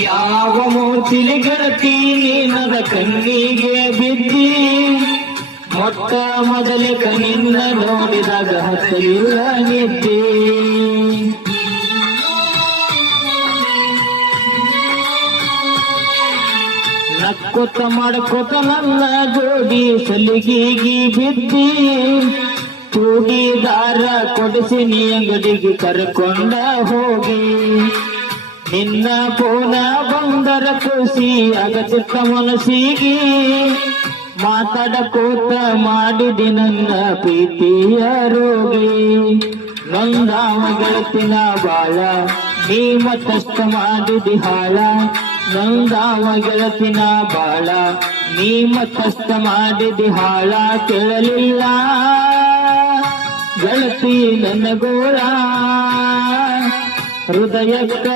ಯಾವ ಮೂತಿಲಿ ಗೆಳತಿ ನೀನದ ಕಣ್ಣಿಗೆ ಬಿದ್ದಿ ಮೊಟ್ಟ ಮೊದಲೇ ಕಣ್ಣಿನ ನೋಡಿದಾಗ ಹತ್ತಲಿಲ್ಲ ನಿದ್ದೆ ನಕ್ಕೊತ ಮಾಡ್ಕೊತ ನನ್ನ ಜೋಡಿ ಸಲಿಗೆಗಿ ಬಿದ್ದಿ ಚೂಡಿದಾರ ಕೊಡಿಸಿ ನೀ ಅಂಗಡಿಗೆ ಕರ್ಕೊಂಡ ಹೋಗಿ ನಿನ್ನ ಪೋನ ಬಂದರ ಖುಷಿ ಆಗತಿತ್ತ ಮನಸ್ಸಿಗೆ ಮಾತಾಡಕೋತ ಮಾಡಿದಿ ನನ್ನ ಪ್ರೀತಿಯ ರೋಗಿ ನೊಂದಾವ ಗೆಳತಿನ ಬಾಳ ನೀ ಮತ್ತಷ್ಟ ಮಾಡಿದಿ ಹಾಳ ನೊಂದಾವ ಗೆಳತಿನ ಬಾಳ ನೀ ಮತ್ತಷ್ಟ ಮಾಡಿದಿ ಹಾಳ ಕೇಳಲಿಲ್ಲ ಗೆಳತಿ ನನ್ನ ಗೋಳ ಹೃದಯಕ್ಕ